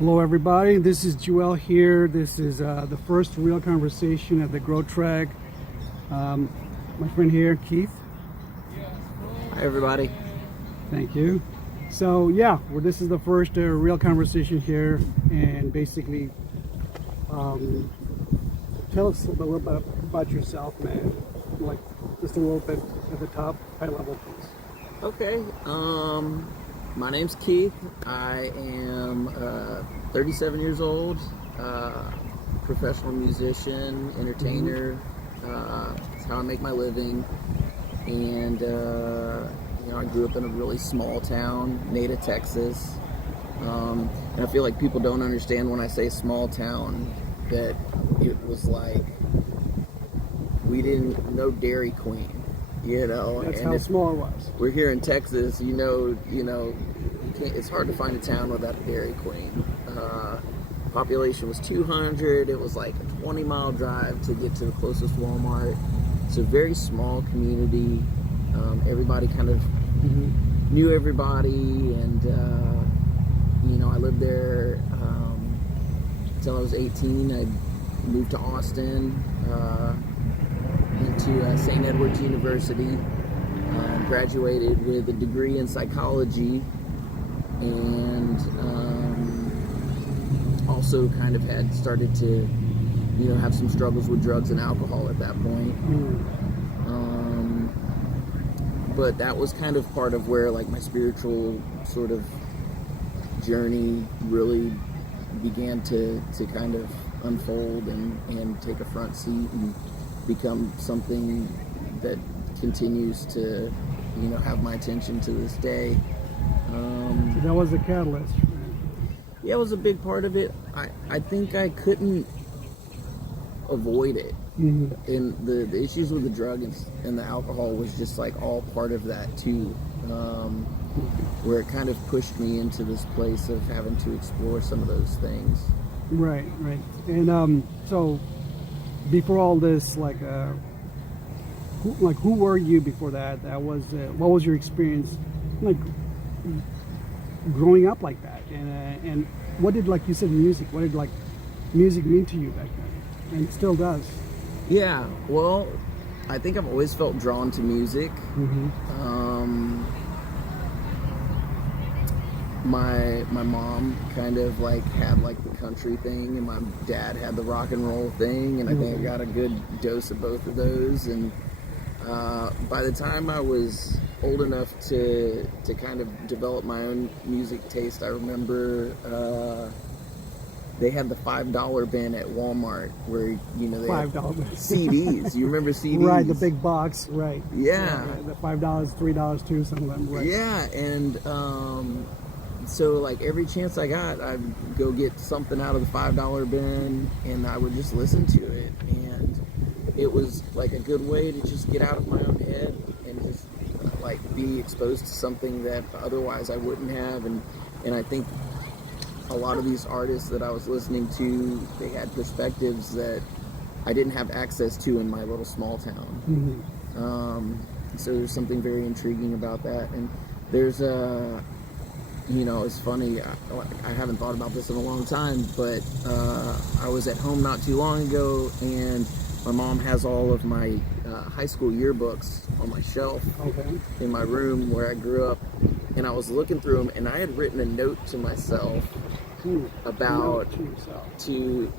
Hello everybody, this is Jewell here. This is the first real conversation at the Grow Track. My friend here, Keith. Hi everybody. Thank you. So yeah, this is the first real conversation here, and basically tell us a little bit about yourself, man. Like just a little bit at the top, high level, please. Okay. My name's Keith. I am 37 years old, professional musician, entertainer. That's how I make my living. And I grew up in a really small town, Nada, Texas. And I feel like people don't understand when I say small town that it was like we didn't know Dairy Queen. That's and how small it was. we're here in Texas. It's hard to find a town without a Dairy Queen. Population was 200. It was like a 20-mile drive to get to the closest Walmart. It's a very small community. Everybody kind of knew everybody, and I lived there until I was 18. I moved to Austin. Went to St. Edward's University, graduated with a degree in psychology, and also kind of had started to, have some struggles with drugs and alcohol at that point. But that was kind of part of where like my spiritual sort of journey really began to kind of unfold and take a front seat and become something that continues to, have my attention to this day. So that was the catalyst. Yeah, it was a big part of it. I think I avoid it. And the issues with the drug and the alcohol was just like all part of that too, where it kind of pushed me into this place of having to explore some of those things. Right. And so before all this, who were you before that? What was your experience like growing up like that? And what did, like you said, music? What did music mean to you back then, and it still does? Yeah, well, I think I've always felt drawn to music. My mom kind of had the country thing, and my dad had the rock and roll thing, and I think I got a good dose of both of those. And by the time I was old enough to kind of develop my own music taste, I remember they had the $5 bin at Walmart where they had $5 CDs. You remember CDs? Right, the big box. Right. Yeah. The $5, $3 too. Some of them. Right. Yeah, and so every chance I got, I'd go get something out of the $5 bin, and I would just listen to it, and it was like a good way to just get out of my own head and just be exposed to something that otherwise I wouldn't have. And I think a lot of these artists that I was listening to, they had perspectives that I didn't have access to in my little small town. So there's something very intriguing about that. And there's it's funny, I haven't thought about this in a long time, but I was at home not too long ago, and my mom has all of my high school yearbooks on my shelf in my room where I grew up, and I was looking through them, and I had written a note to myself about to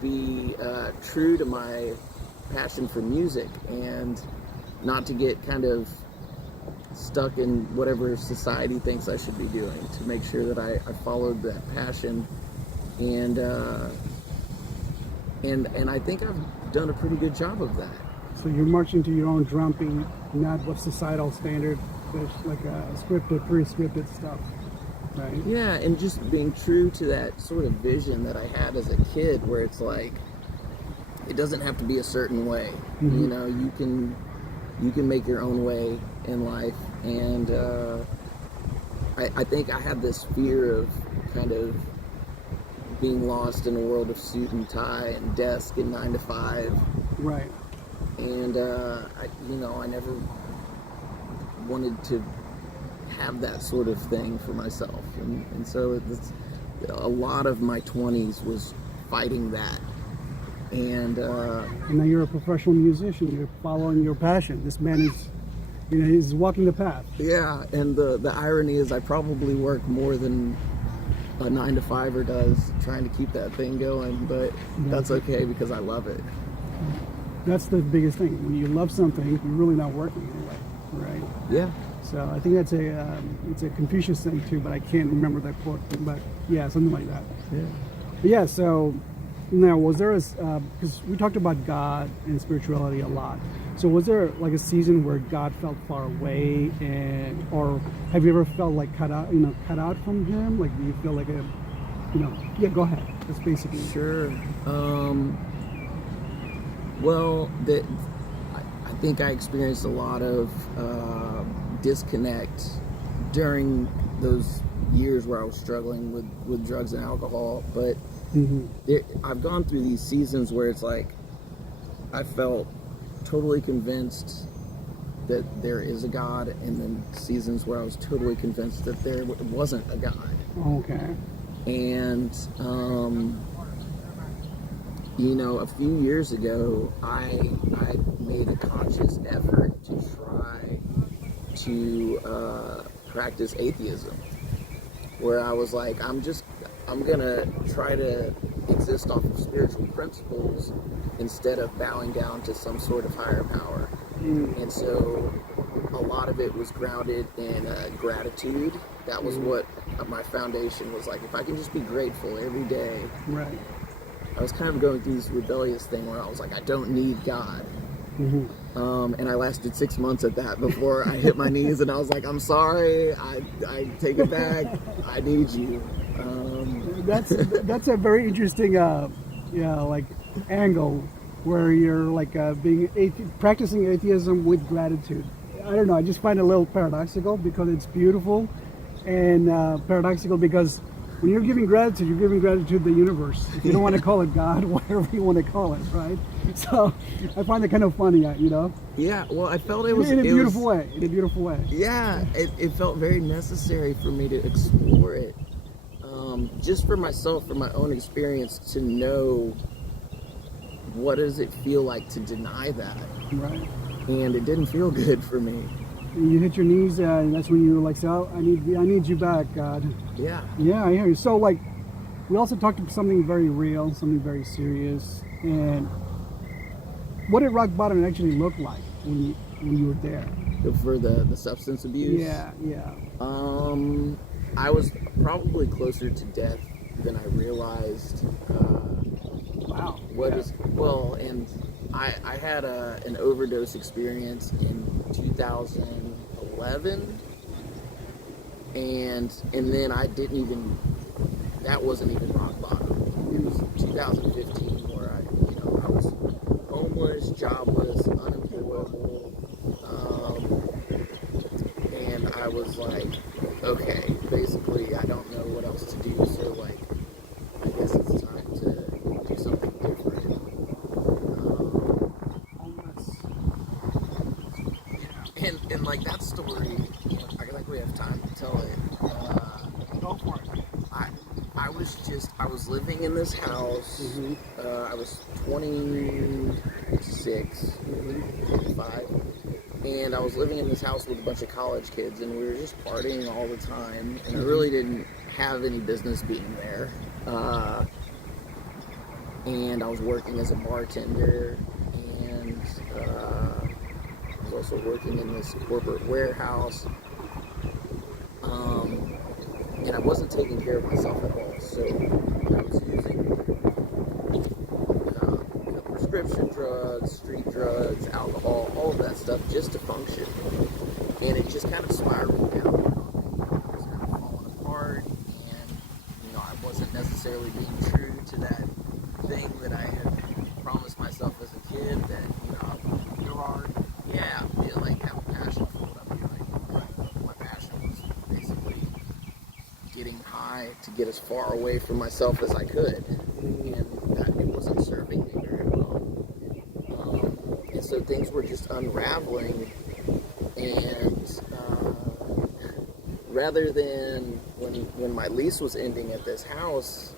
be true to my passion for music and not to get kind of stuck in whatever society thinks I should be doing, to make sure that I followed that passion. And I think I've done a pretty good job of that. So you're marching to your own drum beat, not what societal standard, but like scripted, pre-scripted stuff, right? Yeah, and just being true to that sort of vision that I had as a kid, where it's like, it doesn't have to be a certain way. You can make your own way in life. And I think I had this fear of kind of being lost in a world of suit and tie and desk and 9 to 5. Right. And I never wanted to have that sort of thing for myself, and so a lot of my 20s was fighting that. And now you're a professional musician. You're following your passion. This man is, he's walking the path. yeah, and the irony is I probably work more than a 9-to-5er does trying to keep that thing going, but that's okay because I love it. That's the biggest thing. When you love something, you're really not working anyway, right? Yeah. So I think that's it's a Confucius thing too, but I can't remember that quote. But yeah, something like that. Yeah. But yeah. So now, was there because we talked about God and spirituality a lot. So was there like a season where God felt far away, or have you ever felt like cut out from Him? Like, do you feel like yeah, go ahead. That's basically Sure. Well, I think I experienced a lot of disconnect during those years where I was struggling with drugs and alcohol. But I've gone through these seasons where it's like I felt totally convinced that there is a God, and then seasons where I was totally convinced that there wasn't a God. Okay. And a few years ago, I made a conscious effort to try to practice atheism, where I was like, I'm gonna try to exist off of spiritual principles instead of bowing down to some sort of higher power. And so a lot of it was grounded in gratitude. That was what my foundation was like. If I can just be grateful every day. Right. I was kind of going through this rebellious thing where I was like, I don't need God. And I lasted 6 months at that before I hit my knees and I was like, I'm sorry, I take it back, I need you. That's a very interesting angle where you're like practicing atheism with gratitude. I don't know, I just find it a little paradoxical because it's beautiful, and paradoxical because when you're giving gratitude to the universe. If you don't want to call it God, whatever you want to call it, right? So I find it kind of funny, Yeah, well, I felt it was in a beautiful way. Yeah, it felt very necessary for me to explore it, just for myself, for my own experience, to know what does it feel like to deny that. Right. And it didn't feel good for me. You hit your knees, and that's when you were like, "So I need you back, God." Yeah. Yeah, I hear you. So like, we also talked about something very real, something very serious, and what did rock bottom actually look like when you were there? For the substance abuse. Yeah. I was probably closer to death than I realized. Wow. And I had an overdose experience in 2011, and then that wasn't even rock bottom. It was 2015 where I was homeless, jobless, unemployable, and I was like, okay, basically I don't know what else to do, so like I guess it's time to do something different. And like that story, I feel like we have time to tell it. Go for it. I was living in this house. I was 26, 25, and I was living in this house with a bunch of college kids, and we were just partying all the time, and I really didn't have any business being there. And I was working as a bartender, and I was also working in this corporate warehouse, and I wasn't taking care of myself at all. So I was using prescription drugs, street drugs, alcohol, all of that stuff just to function, and it just kind of spiraled down. I was kind of falling apart, and I wasn't necessarily being true to that thing that I had promised myself as a kid, that have a passion for what I'm doing. My passion was basically getting high to get as far away from myself as I could, and that it wasn't serving me very well. And so things were just unraveling, and rather than when my lease was ending at this house,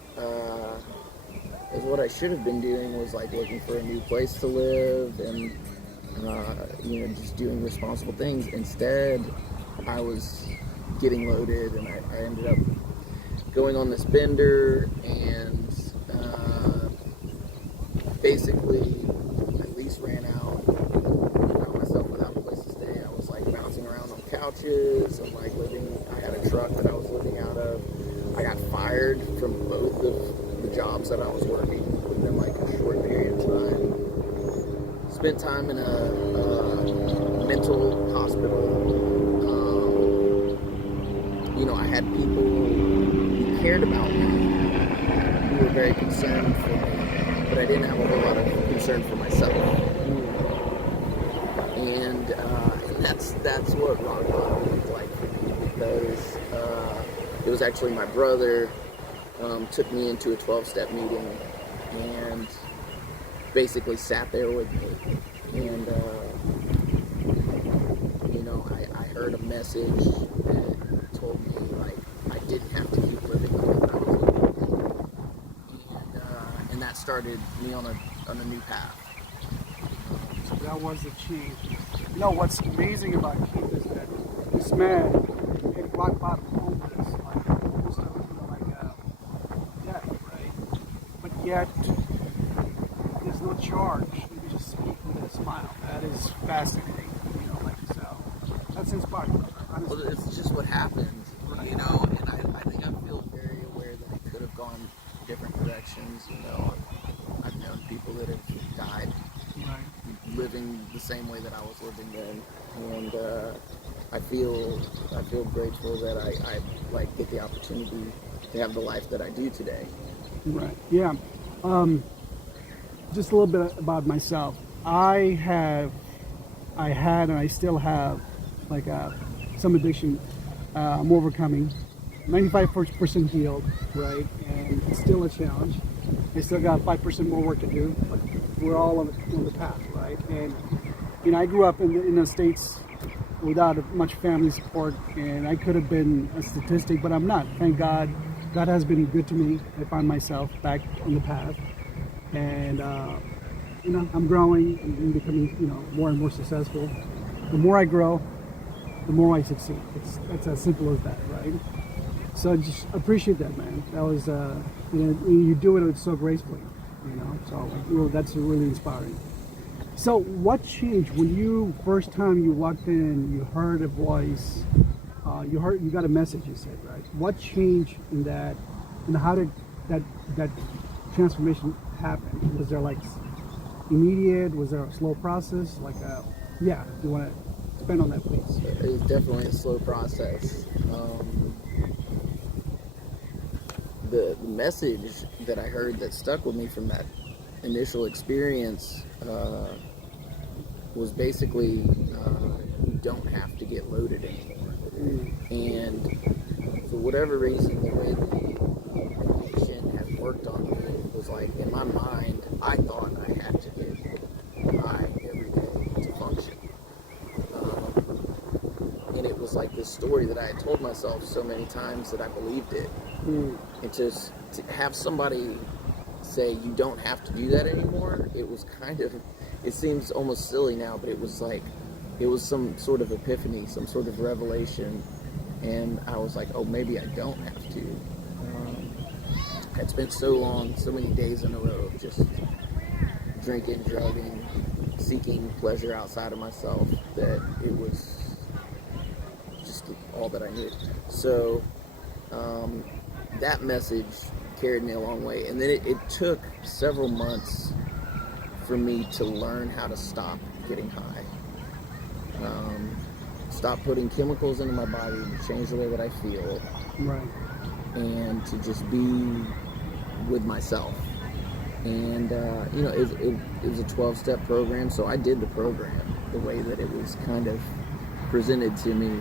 is what I should have been doing was like looking for a new place to live and just doing responsible things. Instead, I was getting loaded, and I ended up going on this bender, and basically my lease ran out. I found myself without a place to stay. I was like bouncing around on couches and like I had a truck that I was living out of. I got fired from both of the jobs that I was working within like a short period of time. Spent time in a mental hospital. I had people who cared about me, who were very concerned for me, but I didn't have a whole lot of concern for myself. And that's what rock bottom was like for me, because it was actually my brother took me into a 12-step meeting and basically sat there with me. And, I heard a message that told me, like, I didn't have to keep living the way that I was living. And that started me on a new path. So that was the change. What's amazing about Keith is that this man hit rock bottom homeless, like almost death, right? But yet there's no charge. You just speak with a smile. That is fascinating. So that's inspiring. Honestly. Well, it's just what happened, and I think I feel very aware that it could have gone different directions. I've known people that have died living the same way that I was living then, and I feel grateful that I get the opportunity to have the life that I do today. Right. Yeah. Just a little bit about myself. I had, and I still have, some addiction. I'm overcoming. 95% healed, right? And it's still a challenge. I still got 5% more work to do, but we're all on the path, right? And I grew up in the States without much family support, and I could have been a statistic, but I'm not. Thank God. God has been good to me. I find myself back on the path, and I'm growing and becoming more and more successful. The more I grow, the more I succeed. It's as simple as that, right? So just appreciate that, man. That was you do it so gracefully, So that's really inspiring. So what changed when first time you walked in? You heard a voice. You got a message. You said, right? What changed in that, and how did that transformation happen? Was there immediate? Was there a slow process? You want to expand on that, please? It was definitely a slow process. The message that I heard that stuck with me from that initial experience was basically you don't have to get loaded anymore. And for whatever reason, the way the information had worked on me was in my mind, I thought I had to get high every day to function. And it was this story that I had told myself so many times that I believed it. And to have somebody say you don't have to do that anymore, it was it seems almost silly now, but it was some sort of epiphany, some sort of revelation, and I was like, oh, maybe I don't have to. I'd spent so long, so many days in a row of just drinking, drugging, seeking pleasure outside of myself, that it was just all that I knew. So that message carried me a long way, and then it took several months for me to learn how to stop getting high, stop putting chemicals into my body to change the way that I feel, right, and to just be with myself. And it was a 12-step program, so I did the program the way that it was kind of presented to me,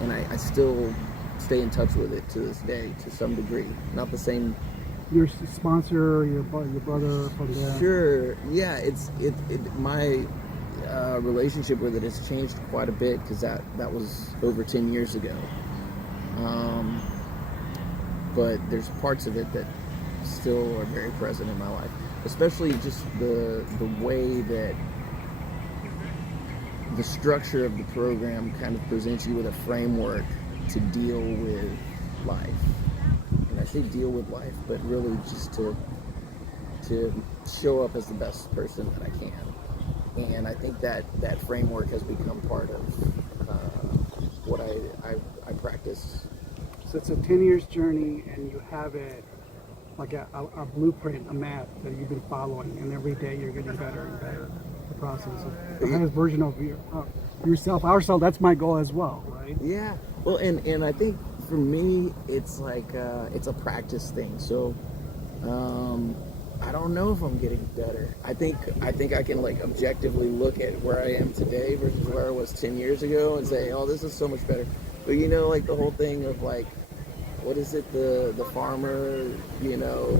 and I still stay in touch with it to this day to some degree. Not the same. Your sponsor, your brother from there. Sure, yeah. relationship with it has changed quite a bit, because that was over 10 years ago. But there's parts of it that still are very present in my life, especially just the way that the structure of the program kind of presents you with a framework to deal with life. And I say deal with life, but really just to show up as the best person that I can. And I think that framework has become part of what I practice. So it's a 10 years journey, and you have it like a blueprint, a map that you've been following, and every day you're getting better and better. The process of the highest version of yourself, ourselves. That's my goal as well, right? Yeah. Well, and I think for me, it's like it's a practice thing. So I don't know if I'm getting better. I think I can like objectively look at where I am today versus where I was 10 years ago and say, oh, this is so much better. But you know, like the whole thing of like, what is it, the farmer, you know,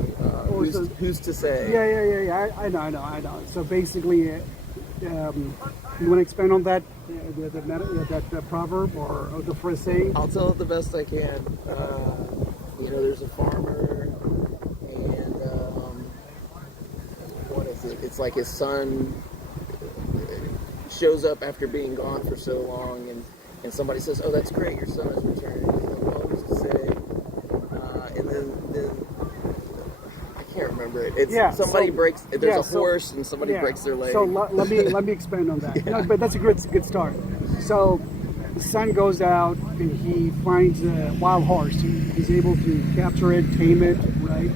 who's to say? Yeah. I know. So basically, you want to expand on that, that proverb or the phrase saying? I'll tell it the best I can. You know, there's a farmer, and what is it? It's like his son shows up after being gone for so long, and somebody says, "Oh, that's great, your son is returning." He's like, "Well, who's to say?" And then I can't remember it. It's somebody breaks. There's a horse, and somebody breaks their leg. So let me expand on that. No, but that's a good start. So the son goes out and he finds a wild horse. He's able to capture it, tame it, right?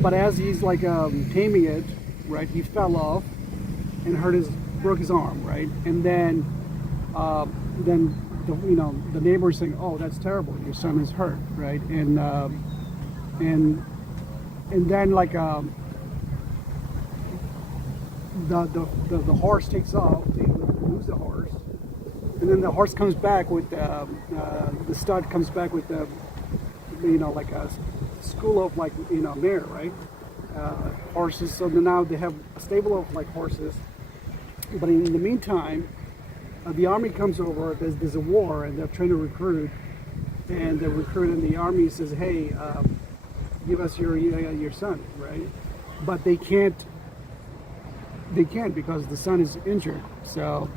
But as he's like taming it, right, he fell off and broke his arm, right? And then the neighbors saying, "Oh, that's terrible. Your son is hurt," right? And then like the horse takes off. They lose the horse, and then the horse comes back with the stud comes back with like a school of like mare, right? Horses. So now they have a stable of like horses. But in the meantime, the army comes over. There's a war, and they're trying to recruit. And the recruit in the army says, "Hey, give us your son," right? But they can't because the son is injured. So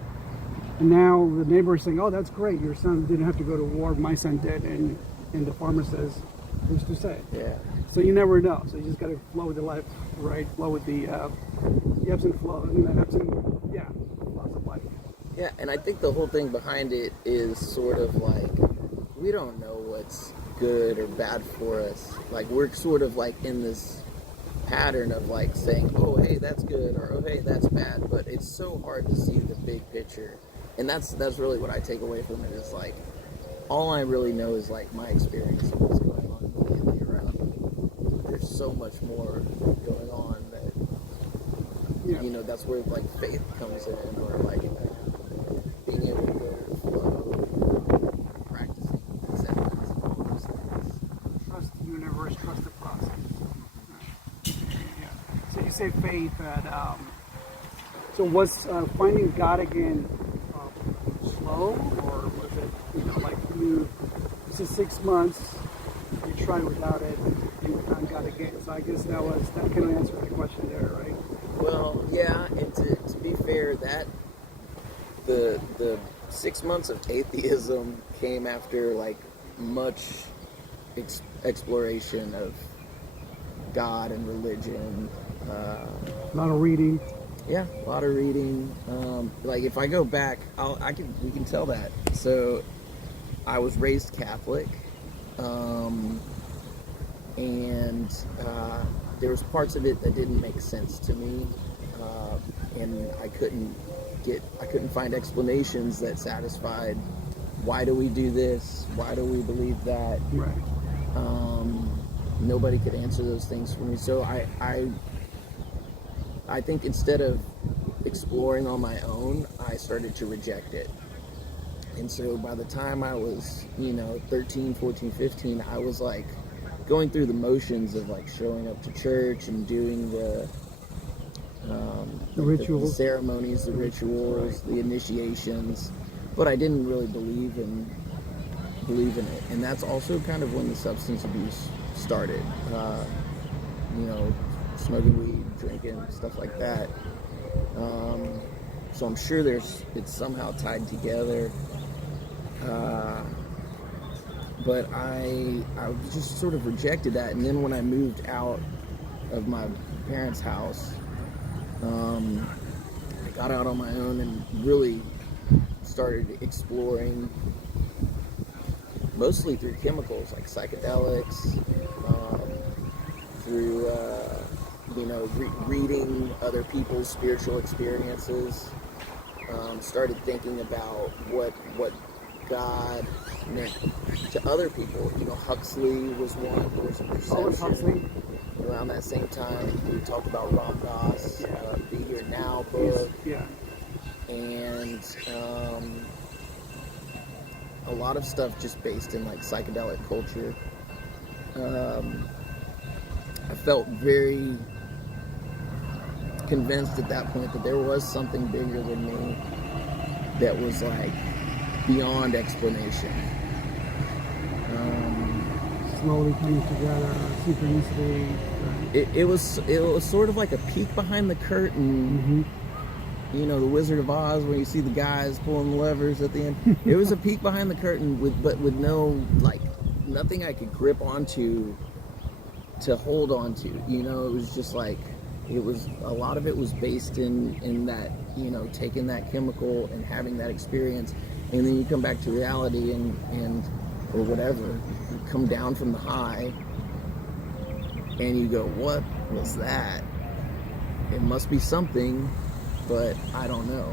now the neighbor is saying, "Oh, that's great. Your son didn't have to go to war. My son did." And the farmer says, "Who's to say?" Yeah. So you never know. So you just got to flow with the life, right? Flow with the ebbs and flows. Ebbs and flows of life. Yeah, and I think the whole thing behind it is sort of like, we don't know what's good or bad for us. Like, we're sort of like in this pattern of like saying, oh, hey, that's good, or oh, hey, that's bad. But it's so hard to see the big picture. And that's really what I take away from it, is like, all I really know is like my experience of what's going on immediately around me. There's so much more going on that, that's where like faith comes in, or like being able to flow, practicing acceptance, and all those things. Trust the universe, trust the process. Yeah. So you say faith, that so was finding God again slow, or was it like this is 6 months, you tried without it, and you found God again? So I guess that kind of answers the question there, right? Well, yeah, and to be fair, that the 6 months of atheism came after like much exploration of God and religion. A lot of reading. Yeah, a lot of reading. Like if I go back, we can tell that. So I was raised Catholic, and there was parts of it that didn't make sense to me, and I couldn't find explanations that satisfied. Why do we do this? Why do we believe that? Right. Nobody could answer those things for me. So I think instead of exploring on my own, I started to reject it. And so by the time I was, 13, 14, 15, I was like going through the motions of like showing up to church and doing The like the rituals. ceremonies, the rituals, the initiations, but I didn't really believe in it, and that's also kind of when the substance abuse started. You know, smoking weed, drinking, stuff like that. So I'm sure it's somehow tied together. But I just sort of rejected that, and then when I moved out of my parents' house, I got out on my own and really started exploring, mostly through chemicals like psychedelics, through reading other people's spiritual experiences. Started thinking about what God meant to other people. You know, Huxley was one. There was a perception. Huxley. Around that same time, we talked about Ram Dass, Be Here Now book, and a lot of stuff just based in like psychedelic culture. I felt very convinced at that point that there was something bigger than me that was like beyond explanation. Slowly coming together, synchronicity. It was sort of like a peek behind the curtain. You know, the Wizard of Oz, when you see the guys pulling the levers at the end. It was a peek behind the curtain with no, like, nothing I could grip onto to hold on to. You know, it was just like, it was, a lot of it was based in that, you know, taking that chemical and having that experience, and then you come back to reality and or whatever, you come down from the high and you go, what was that? It must be something, but I don't know.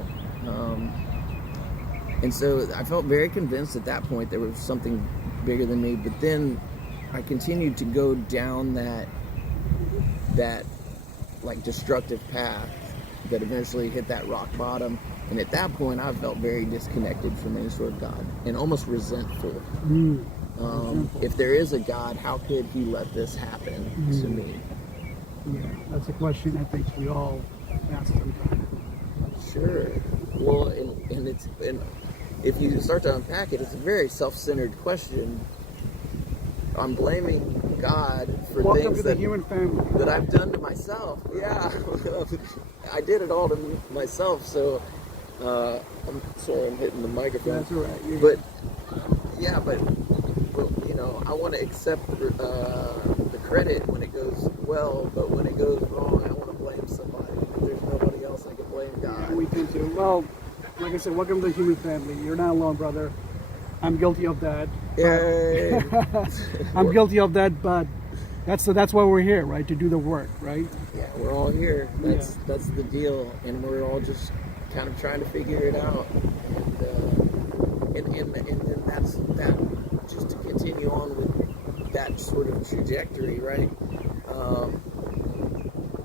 And so I felt very convinced at that point there was something bigger than me, but then I continued to go down that like destructive path that eventually hit that rock bottom. And at that point, I felt very disconnected from any sort of God and almost resentful. If there is a God, how could he let this happen to me? Yeah, that's a question I think we all ask sometimes. Sure. Well, and if you start to unpack it, it's a very self-centered question. I'm blaming God for Welcome things to the human family that I've done to myself. Yeah, I did it all to myself. So I'm sorry, I'm hitting the microphone. That's all right. But you know, I want to accept the credit when it goes well, but when it goes wrong, I want to blame somebody. If there's nobody else, I can blame God. Yeah, we tend to. Well, like I said, welcome to the human family. You're not alone, brother. I'm guilty of that. Yay! I'm guilty of that, but that's why we're here, right? To do the work, right? Yeah, we're all here. That's the deal, and we're all just kind of trying to figure it out. And then that's that. Just to continue on with that sort of trajectory, right?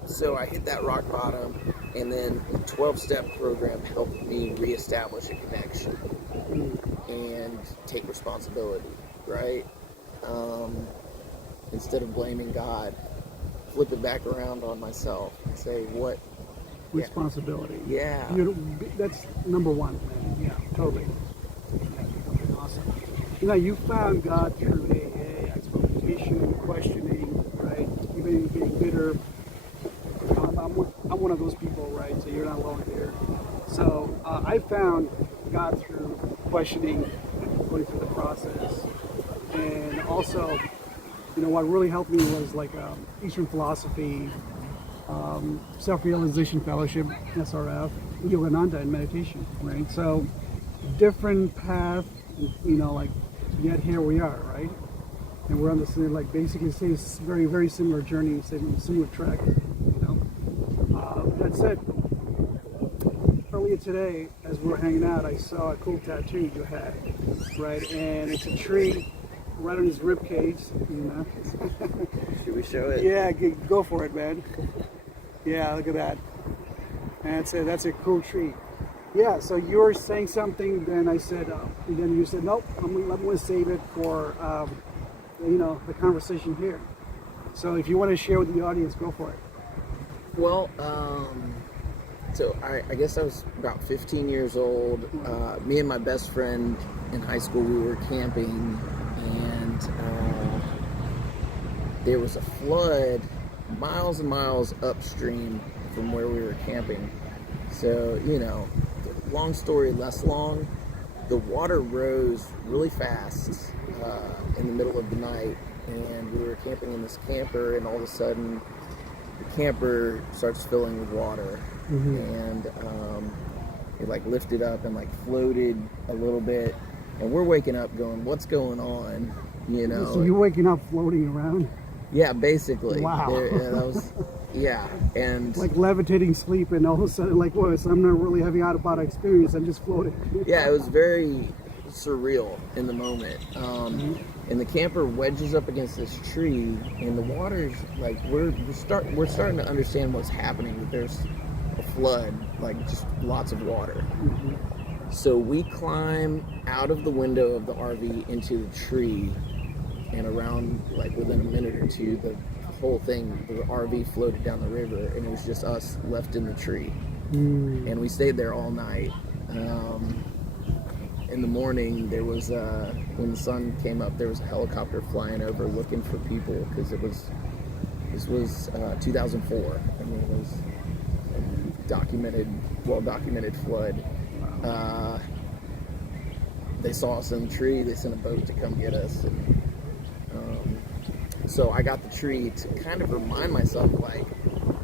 So I hit that rock bottom, and then the 12-step program helped me reestablish a connection and take responsibility, right? Instead of blaming God, flip it back around on myself and say, what? Responsibility. Yeah. That's number one, man. Yeah, totally. Awesome. You know, you found God through AA, experimentation, questioning, right? Even being bitter. I'm one of those people, right? So you're not alone here. So I found God through questioning, going through the process. And also, you know, what really helped me was like Eastern philosophy, self-realization fellowship, SRF, Yogananda, and meditation, right? So different path, you know, like yet here we are, right? And we're on the same, like basically same, very, very similar journey, similar track, you know. That said, earlier today, as we were hanging out, I saw a cool tattoo you had, right? And it's a tree right on his rib cage, you know. Should we show it? Yeah, go for it, man. Yeah, look at that. And that's a cool tree. Yeah, so you were saying something, then I said, and then you said, nope, I'm going to save it for, you know, the conversation here. So if you want to share with the audience, go for it. Well, so I guess I was about 15 years old. Me and my best friend in high school, we were camping, and there was a flood miles and miles upstream from where we were camping. So, long story less long, the water rose really fast in the middle of the night, and we were camping in this camper, and all of a sudden the camper starts filling with water. And it like lifted up and like floated a little bit, and we're waking up going, what's going on? So you're waking up floating around? Yeah, basically. Wow. And like levitating sleep, and all of a sudden, like, whoa, so I'm not really having out of body experience, I'm just floating. Yeah, it was very surreal in the moment. And the camper wedges up against this tree, and the water's like, we're starting to understand what's happening, that there's a flood, like just lots of water. So we climb out of the window of the RV into the tree, and around like within a minute or two, the whole thing, the RV floated down the river, and it was just us left in the tree. And we stayed there all night. In the morning, there was when the sun came up, there was a helicopter flying over looking for people, because this was 2004. I mean, it was a well-documented flood. They saw us in the tree. They sent a boat to come get us. And, so I got the tree to kind of remind myself, like,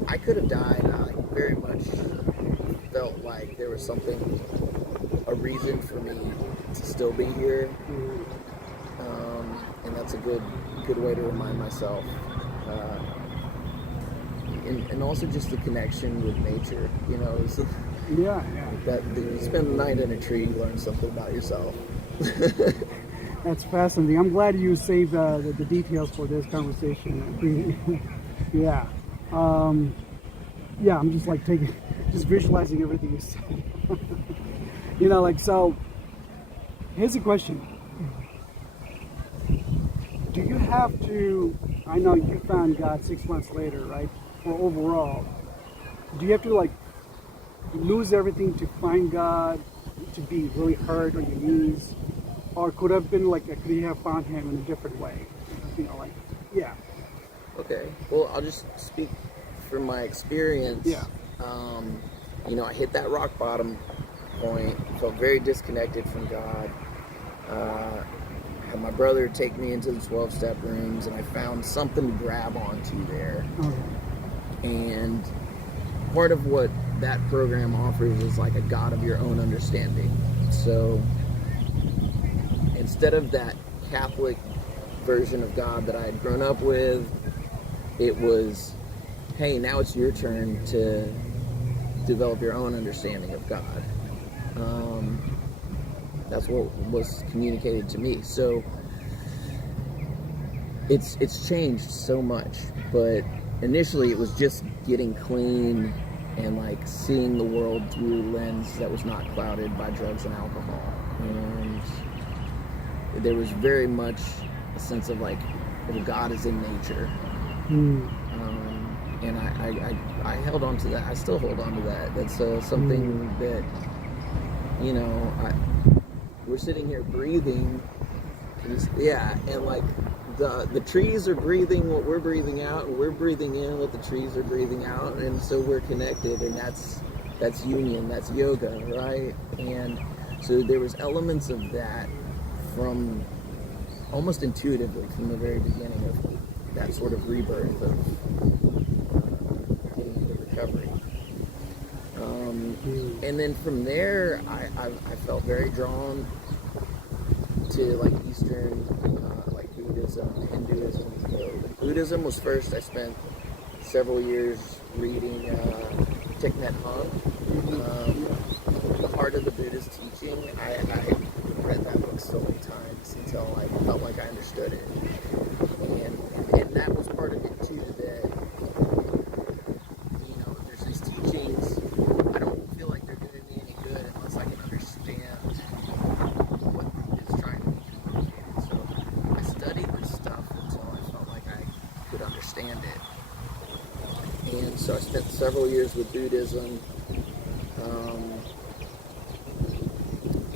I could have died. I very much felt like there was a reason for me to still be here. And that's a good way to remind myself. And also just the connection with nature, that you spend the night in a tree, you learn something about yourself. That's fascinating. I'm glad you saved the details for this conversation. Yeah. I'm just like just visualizing everything you said. So here's a question. Do you have to, I know you found God 6 months later, right? Or overall, do you have to like lose everything to find God, to be really hurt on your knees? Or could have been like, could you have found him in a different way? Yeah. Okay. Well, I'll just speak from my experience. Yeah. I hit that rock bottom point, felt very disconnected from God. Had my brother take me into the 12-step rooms, and I found something to grab onto there. And part of what that program offers is like a God of your own understanding. So instead of that Catholic version of God that I had grown up with, it was, hey, now it's your turn to develop your own understanding of God. That's what was communicated to me. So it's changed so much, but initially it was just getting clean and like seeing the world through a lens that was not clouded by drugs and alcohol. And there was very much a sense of like, well, God is in nature. And I held on to that. I still hold on to that. That's something that, we're sitting here breathing. And like the trees are breathing what we're breathing out, and we're breathing in what the trees are breathing out, and so we're connected, and that's union, that's yoga, right? And so there was elements of that from almost intuitively from the very beginning of that sort of rebirth of getting into recovery. And then from there, I felt very drawn to like Eastern, like Buddhism, Hinduism. Buddhism was first. I spent several years reading Thich Nhat Hanh, The Heart of the Buddhist Teaching. I read that book so many times until I felt like I understood it. And that was part of it too, that, there's these teachings, I don't feel like they're doing me any good unless I can understand what it's trying to communicate. So I studied this stuff until I felt like I could understand it. And so so I spent several years with Buddhism,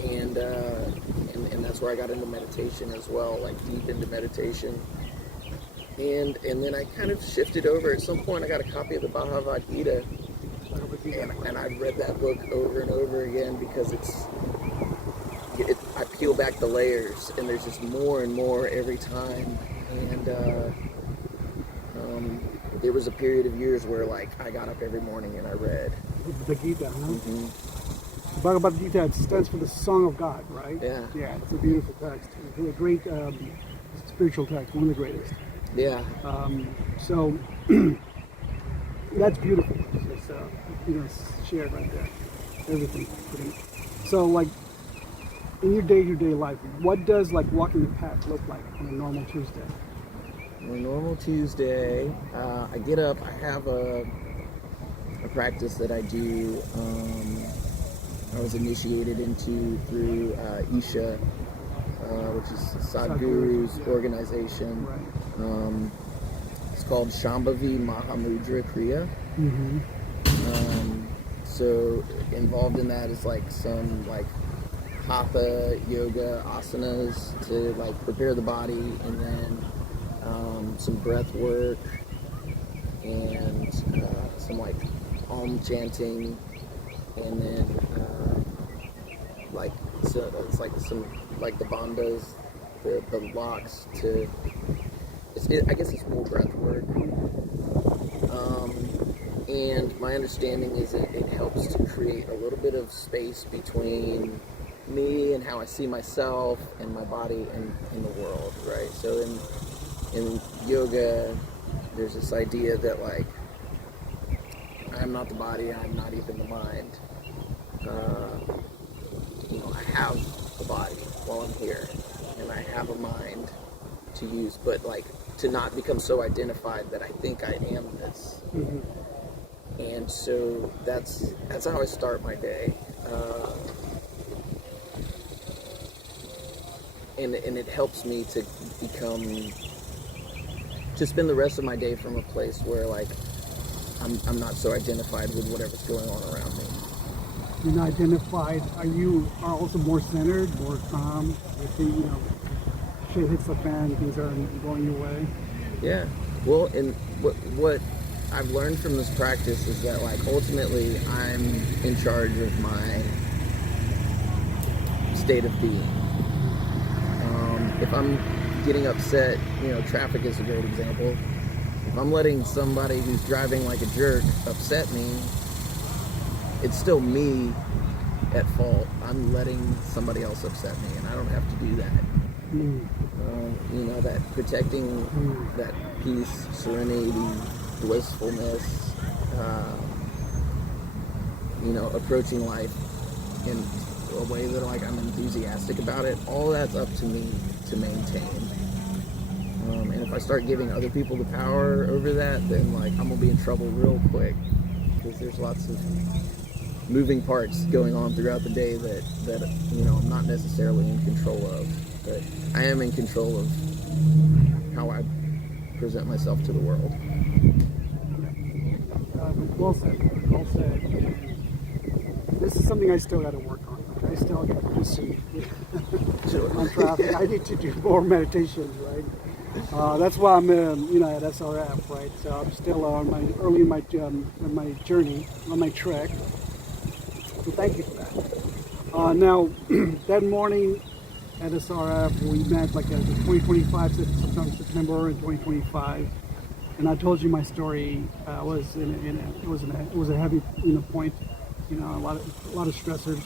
and that's where I got into meditation as well, like deep into meditation. And then I kind of shifted over. At some point, I got a copy of the Bhagavad Gita, and I've read that book over and over again because I peel back the layers, and there's just more and more every time. And there was a period of years where, like, I got up every morning and I read The Gita, huh? Mm-hmm. Bhagavad Gita, it stands for the Song of God, right? Yeah. Yeah, it's a beautiful text. It's a great spiritual text, one of the greatest. Yeah. So that's beautiful. It's shared right there. Everything. So, like, in your day-to-day life, what does like walking the path look like on a normal Tuesday? On a normal Tuesday, I get up. I have a practice that I do. I was initiated into through Isha, which is Sadhguru's organization. Right. It's called Shambhavi Mahamudra Kriya. Mm-hmm. So involved in that is like some like hatha yoga asanas to like prepare the body, and then some breath work and some like Om chanting, and then it's like some like the bandhas, the locks to. I guess it's more breath work. And my understanding is that it helps to create a little bit of space between me and how I see myself and my body and in the world, right? So in yoga, there's this idea that like I'm not the body, I'm not even the mind. I have a body while I'm here, and I have a mind to use, but like to not become so identified that I think I am this. Mm-hmm. And so that's how I start my day. And it helps me to spend the rest of my day from a place where like I'm not so identified with whatever's going on around me. You're not identified. You are also more centered, more calm. You think, shit hits the fan, things aren't going your way. Yeah. Well, and what I've learned from this practice is that like ultimately I'm in charge of my state of being. If I'm getting upset, traffic is a great example. If I'm letting somebody who's driving like a jerk upset me, it's still me at fault. I'm letting somebody else upset me, and I don't have to do that. That protecting that peace, serenity, blissfulness, approaching life in a way that like I'm enthusiastic about it. All that's up to me to maintain. And if I start giving other people the power over that, then like I'm gonna be in trouble real quick, because there's lots of moving parts going on throughout the day that I'm not necessarily in control of, but I am in control of how I present myself to the world. Well said. Well said. This is something I still got to work on. I still get busy on traffic. I need to do more meditations, right? That's why I'm, at SRF, right? So I'm still early in my journey, on my trek. So thank you for that. Now, that morning at SRF, we met like the 2025, sometime September in 2025, and I told you my story was it was a heavy point, a lot of stressors.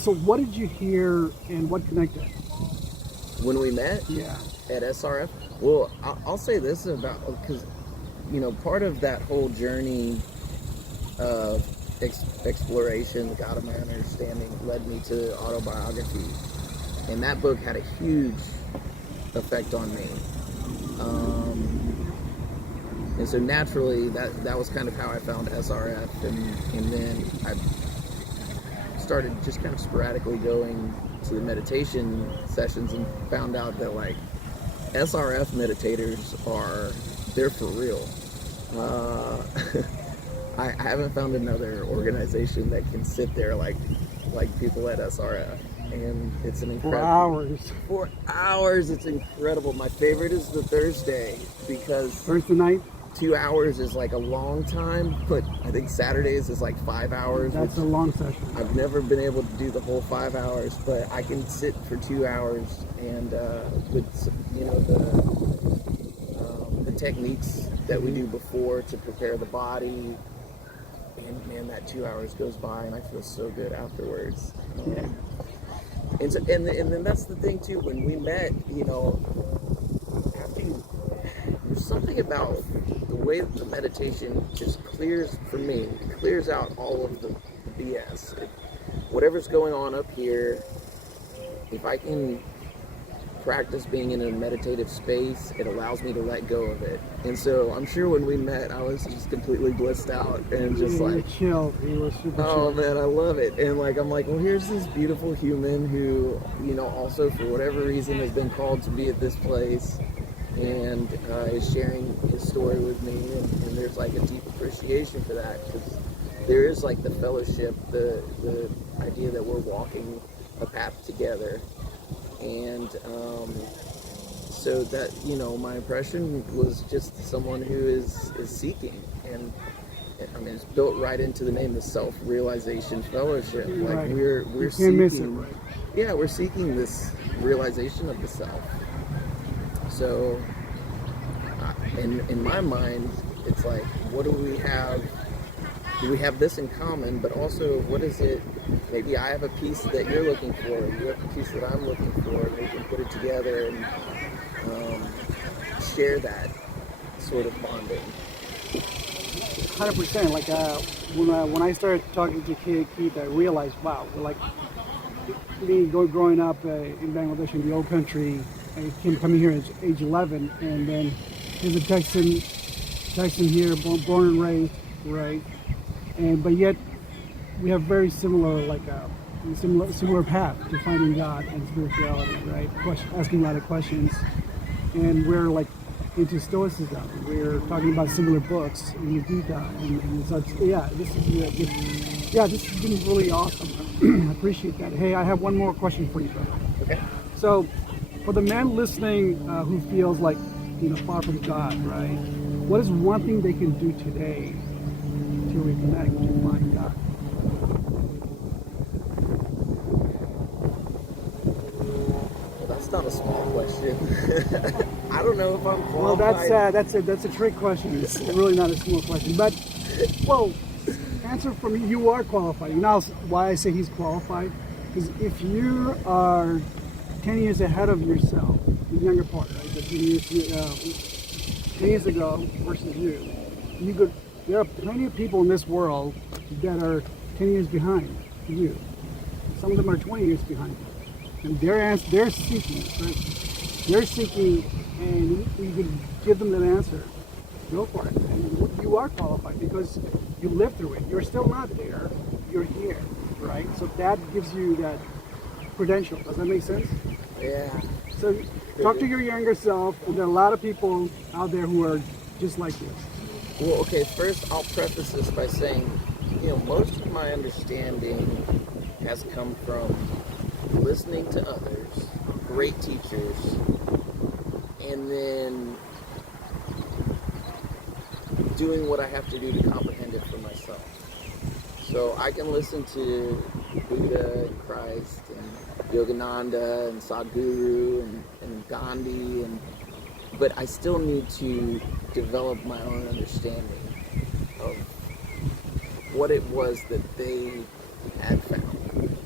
So what did you hear and what connected? When we met? Yeah. At SRF? Well, I'll say this about, because, part of that whole journey of exploration, the God of my understanding, led me to autobiography. And that book had a huge effect on me. And so naturally, that was kind of how I found SRF. And then I started just kind of sporadically going to the meditation sessions and found out that like SRF meditators they're for real. I haven't found another organization that can sit there like people at SRF, and it's an For incredible hours. 4 hours. It's incredible. My favorite is the Thursday because Thursday night, 2 hours is like a long time, but I think Saturdays is like 5 hours. that's a which long session. I've never been able to do the whole 5 hours, but I can sit for 2 hours and with the techniques that we do before to prepare the body. And man, that 2 hours goes by, and I feel so good afterwards. Yeah. And then that's the thing too. When we met, after there's something about the way that the meditation just clears for me. It clears out all of the BS. Whatever's going on up here, if I can practice being in a meditative space, it allows me to let go of it. And so I'm sure when we met, I was just completely blissed out and just Yeah, like, chill. He was super oh chill. man, I love it. And like, I'm like, well, here's this beautiful human who, also for whatever reason has been called to be at this place and is sharing his story with me. And there's like a deep appreciation for that, because there is like the fellowship, the idea that we're walking a path together. And so that, my impression was just someone who is seeking, and I mean, it's built right into the name, the Self-Realization Fellowship. Like Right. we're You seeking, can't miss it, right? yeah, we're seeking this realization of the self. So, in my mind, it's like, what do we have? Do we have this in common? But also, what is it? Maybe I have a piece that you're looking for, and you have a piece that I'm looking for, and we can put it together and share that sort of bonding. 100%. Like when I started talking to Keith, I realized, wow, like me growing up in Bangladesh in the old country, I came coming here at age 11, and then he's a Texan here, born and raised, right? But yet we have very similar, similar path to finding God and spirituality, right? Asking a lot of questions, and we're like into Stoicism. We're talking about similar books in the Gita and such. Yeah, this has been really awesome. I appreciate that. Hey, I have one more question for you, brother. Okay. So, for the man listening who feels like far from God, right? What is one thing they can do today to reconnect, to find God? Well, that's not a small question. I don't know if I'm qualified. Well, that's a trick question. It's really not a small question. But, well, answer for me. You are qualified. You know why I say he's qualified? Because if you are 10 years ahead of yourself, the younger part, right? The 10 years ago versus you could. There are plenty of people in this world that are 10 years behind you. Some of them are 20 years behind you. And they're seeking, right? They're seeking, and you could give them that answer. Go for it. And you are qualified because you lived through it. You're still not there. You're here, right? So that gives you that credential. Does that make sense? Yeah. So talk to your younger self, and there are a lot of people out there who are just like this. Well, okay, first I'll preface this by saying, most of my understanding has come from listening to others, great teachers, and then doing what I have to do to comprehend it for myself. So I can listen to Buddha and Christ and Yogananda and Sadhguru and Gandhi, but I still need to develop my own understanding of what it was that they had found.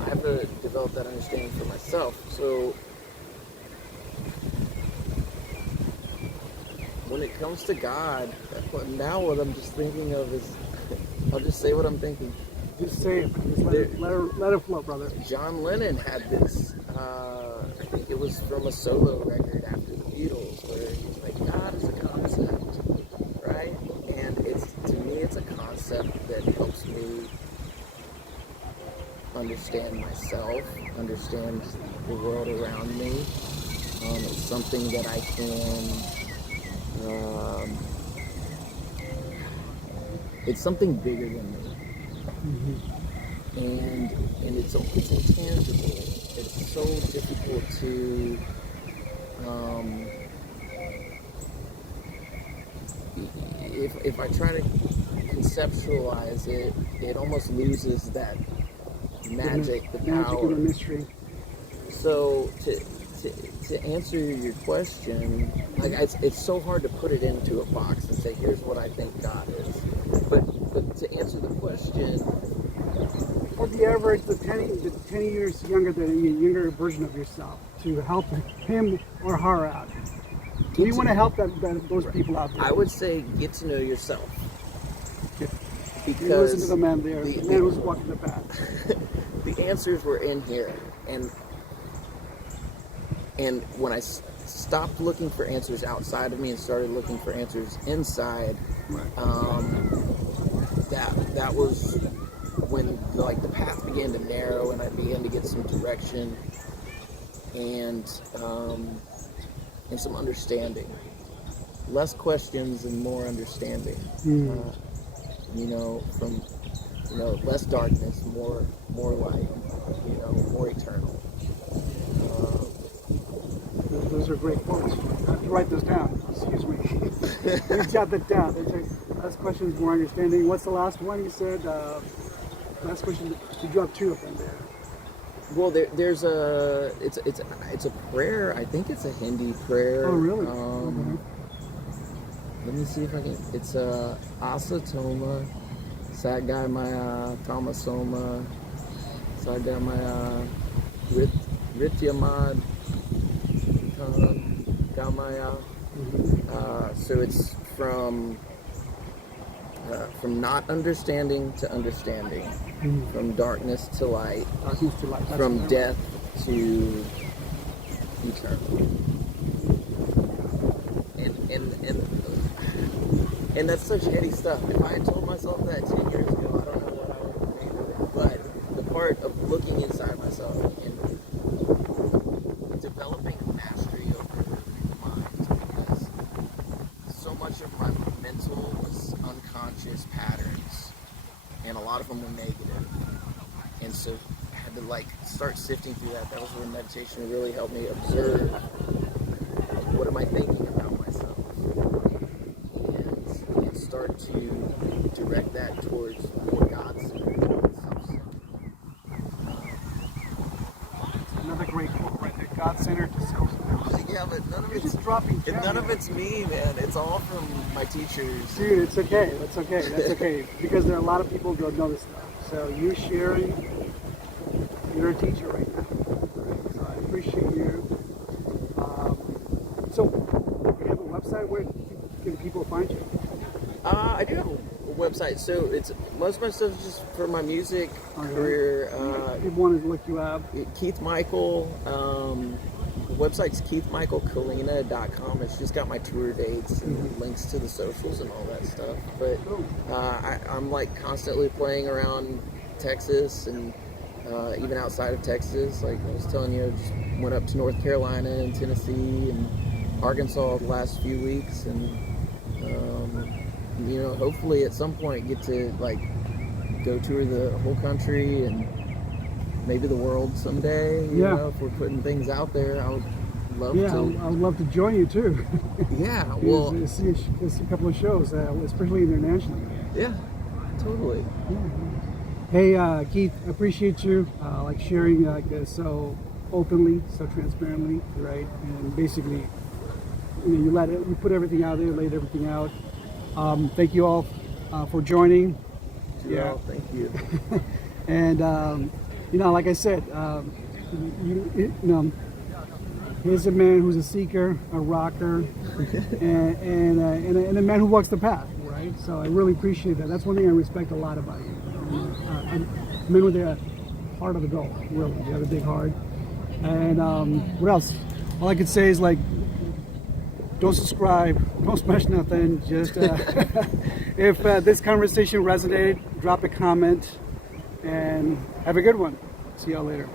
I have to develop that understanding for myself. So when it comes to God, now what I'm just thinking of is, I'll just say what I'm thinking. Just say it. Just let it flow, brother. John Lennon had this, I think it was from a solo record after the Beatles, where he's like, God is a concept, right? And to me, it's a concept that helps me understand myself, understand the world around me. It's something that I can it's something bigger than me, and it's intangible. It's so difficult to if I try to conceptualize it, it almost loses that magic, the magic power. and the mystery. So to answer your question, like it's so hard to put it into a box and say, here's what I think God is. But to answer the question, For the average, the 10 years younger than you, younger version of yourself, to help him or her out. You want to help those people out there. I would say get to know yourself. You Because listen to the man there, the man who's walking the path. the answers were in here, and when I stopped looking for answers outside of me and started looking for answers inside, that was when like the path began to narrow and I began to get some direction and some understanding. Less questions and more understanding. From less darkness, more light. More eternal. Those are great quotes. I have to write those down. Excuse me. You jot that down. Last question is more understanding. What's the last one you said? Last question. You dropped two of them there. Well, there's it's a prayer. I think it's a Hindi prayer. Oh, really? Let me see if I can. It's Asatoma, Sagamaya, Tamasoma, Sagamaya, Rityamad, Gamaya. So it's from not understanding to understanding, from darkness to light, from death to eternal. And that's such heady stuff. If I had told myself that 10 years ago, I don't know what I would have made of it. But the part of looking inside myself and developing mastery over my mind, because so much of my mental was unconscious patterns, and a lot of them were negative. And so I had to start sifting through that. That was where meditation really helped me observe what am I thinking about myself. Start to direct that towards more God-centered, self-centered. Another great quote right there. God-centered to self-centered. Yeah, but none of You're it's just dropping. none of it's me, man. It's all from my teachers. Dude, it's okay. That's okay. That's okay. Because there are a lot of people who don't know this stuff. So you sharing, you're a teacher right now. Right? So I appreciate you. So you have a website where can people find you? I do have a website, so it's most of my stuff is just for my music career. People want to look you up. Keith Michael. The website's keithmichaelkalina.com. It's just got my tour dates and links to the socials and all that stuff. But I'm constantly playing around Texas and even outside of Texas. Like I was telling you, I just went up to North Carolina and Tennessee and Arkansas the last few weeks, and hopefully at some point get to go tour the whole country and maybe the world someday. You know, if we're putting things out there, I would love to. Yeah, I would love to join you too. Yeah, well, see a couple of shows, especially internationally. Yeah, totally. Yeah. Hey, Keith, I appreciate you sharing so openly, so transparently, right? And basically, you put everything out there, laid everything out. Thank you all for joining. Yeah, thank you. And like I said, here's a man who's a seeker, a rocker, and a man who walks the path, right? So I really appreciate that. That's one thing I respect a lot about you. Men with the heart of the goal, really. You have a big heart. And what else? All I could say is don't subscribe, don't smash nothing. Just if this conversation resonated, drop a comment, and have a good one. See y'all later.